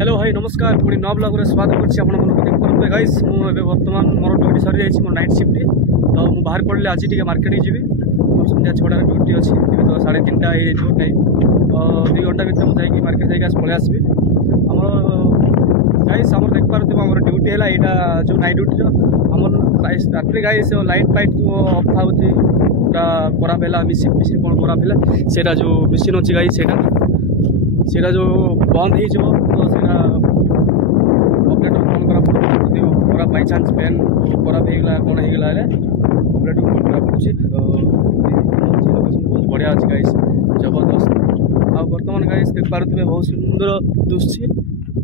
Hello भाई नमस्कार पुणी नव ब्लॉग स्वागत कर गाइस मुझे बर्तमान मोर ड्यूटी सरी जाइए मोर नाइट शिफ्ट तो मुझे बाहर पड़े आज टी मार्केट जी मोर संध्या 6टार ड्यूटी अच्छी तो 3:30 हो टाइम तो 2 घंटा भर मुझे मार्केट जाइए पलि आसबि गाइस आम देख पारे आम ड्यूटी है यहाँ जो नाइट ड्यूटी रात गाइस लाइट फाइट जो अफ था पूरा खराब है मिसिन कौन खराब है सेटा जो मिसिन अच्छी गाइस सेटा जो बंद हो तो सेटा ऑपरेटर कौन करा पड़ो पूरा बाई चांस फैन खराब होगा कौन होगा ऑपरेटर कौन करा पड़े तो लोकेशन बहुत बढ़िया अच्छे गाइस जबरदस्त आ बर्तमान गाइस देख पारे बहुत सुंदर दुश्ची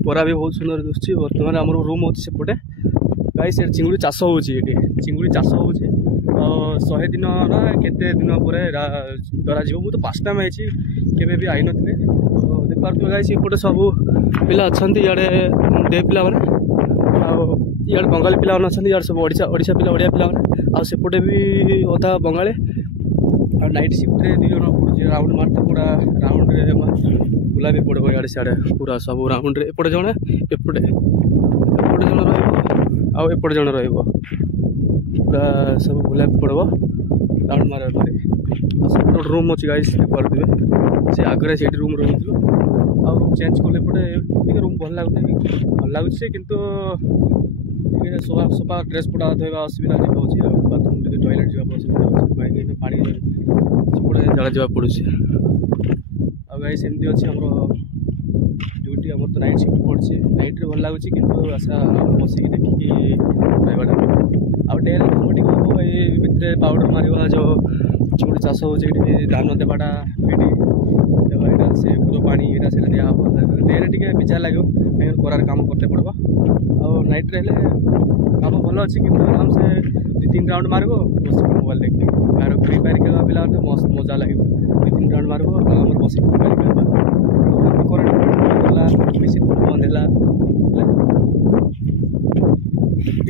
परा भी बहुत सुंदर दुश्ची बर्तमान आम रूम अच्छे सेपटे गाइस चिंगुड़ी चाष हो चिंगुड़ी चाष हो 100 दिन ना केते दिन पर धरा मुझे 5 टाइम आई केवे भी आई नी देख पारे गाइस एपटे सब पिला अच्छा इे डे पिला इे बंगाली पिला अच्छा सब ओडिशा पिला ओडिया पिला आसेपटे भी अधा बंगाली और नाइट शिफ्ट 2 जन पड़े राउंड मारते पूरा राउंड बुला भी पड़ो इे सियाड़े पूरा सब राउंड एपटे जड़े एपटे जन रपटे जन पूरा सब बुला भी पड़ो राउंड मार सब रूम अच्छी गाइस देख पारे से आगे से रूम रही रूम चेंज कले पटे रूम भल लगुच किंतु सफा सफा ड्रेस पटा धोवा असुविधा हो बाथरूम टे टॉयलेट जावा असुविधा हो पानी सब झाड़ा जावा पड़े आ गाइस एमती अच्छे आम ड्यूटी आम तो नाइट शिफ्ट पड़े नाइट भल लगुच कि आशा बसिक देखिकी रहा आ डे भितर पाउडर मार जो चिंगुड़ी चाष हो धान देवाटा पीटी देवा से गुड़ पानी यहाँ से दिया डे टे विचार लगे कहीं करार काम करते पड़ो आ नाइट रहे काम भल अच्छे कि आराम से 2-3 राउंड मार बस मोबाइल देख यार फ्री फायर खेल पिला मस्त मजा लगे 2-3 राउंड मार आम बस फ्री फायर खेल करेन्ट मेसीन बंद है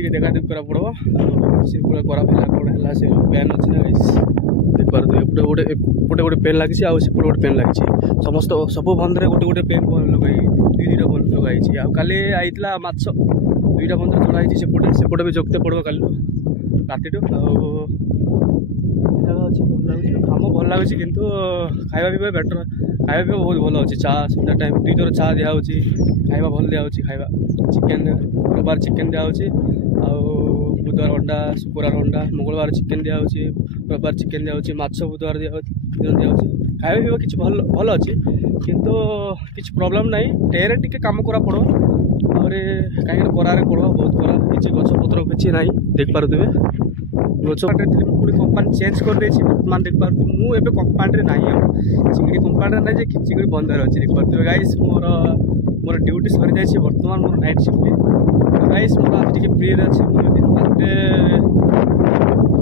देखा देख करा पड़ो मेसीन पूरा खराब है कौन है से फैन अच्छी ना देख पारे एपटे गोटे पेन लगी सेपटे गोटे पेन लगी समस्त सब बंद गोटे गोटे पेन लगे 2-2 बंद लगाई काली आईला माछ 2टा बंद चढ़ाई सेपटे सेपटे भी जोगते पड़ो काली राति जगह अच्छे भल लगे काम भल लगुच कि खाଇବା पीवा बेटर खाଇବା पीवा बहुत भल अच्छे चा सन्ध्या टाइम 2 थर चा दिया खाଇବା भल दिया खाଇବା चिकेन रविवार चिकेन दिया बुधवार अंडा शुक्रवार अंडा मंगलवार चिकेन दिया रविवार चिकेन दिया माछ बुधवार दिया खाଇବା पीवा किसी भल भल अच्छे किंतु किसी प्रोब्लेम ना डे टे कम करा पड़ो और कहीं करारे पड़ो बहुत करा किसी गछपत्र किसी ना देख पारे गछपटे पूरी कंपानी चेंज कर दे बर्तमान देख पारे मुझे कंपानी ना चिंगड़ी कंपानी ना चिंगड़ी बंद अच्छी देख पारे गाइस मोर ड्यूटी सरी जाइए बर्तमान मोर नाइट शिफ्ट गाइस मोर आज टे फ्री अच्छे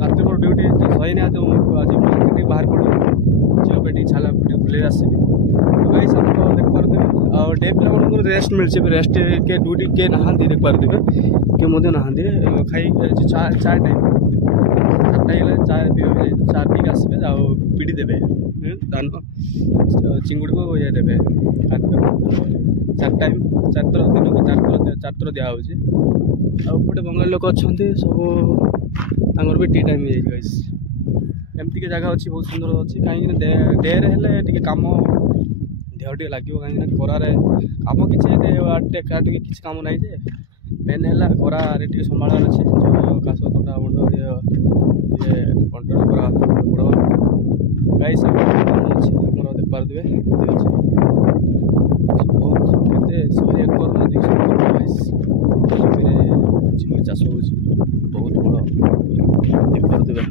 रात मोर ड्यूटी सही आज मार्केट बाहर पड़ो झील पे छाला पे बुले आसबि गाइस आप देख पारे और डे पे रेस्ट मिले रेस्ट के ड्यूटी के नहांती देख पारे के नहांती खाई चार टाइम 4टा चाय पीवे चा पीक आसबे आ पीड़ी देवे धान चिंगुड़ी को ये देवे खाद्य 4 टाइम 4 थर दिन को 4 थर दिखाई आउटे बंगाली लोक अच्छा सब भी टी टाइम गाइस एमती के जगह अच्छी बहुत सुंदर अच्छी कहीं डे रे कम देह टे लगे कहीं करारे कम किसी किसी कम ना मेन है करारे टे संभाल अच्छे काश तोटा बंड ये कंट्रोल करा पड़ो गाइस अच्छे देख पारे बहुत के 100 एकड़ 200 एकड़ गाइस चिंगुड़ी चाष हो बहुत बड़ देख पारे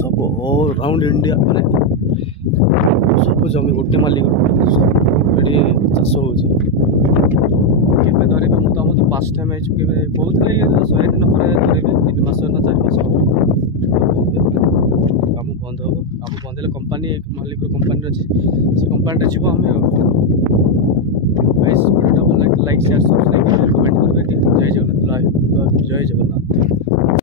सब ऑल राउंड इंडिया माने सब जमी गोटे मालिक सब ये चाष हो धरबे मुझे 5 टाइम आई कहते 100 दिन पर धरबे 3 मास ना 4 मास काम बंद हो काम बंद है कंपानी मालिक कंपानी अच्छे से कंपानी जीव आम वीडियो भल लाइक शेयर सब्सक्राइब कमेंट करेंगे जय जगन्नाथ जय जगन्नाथ।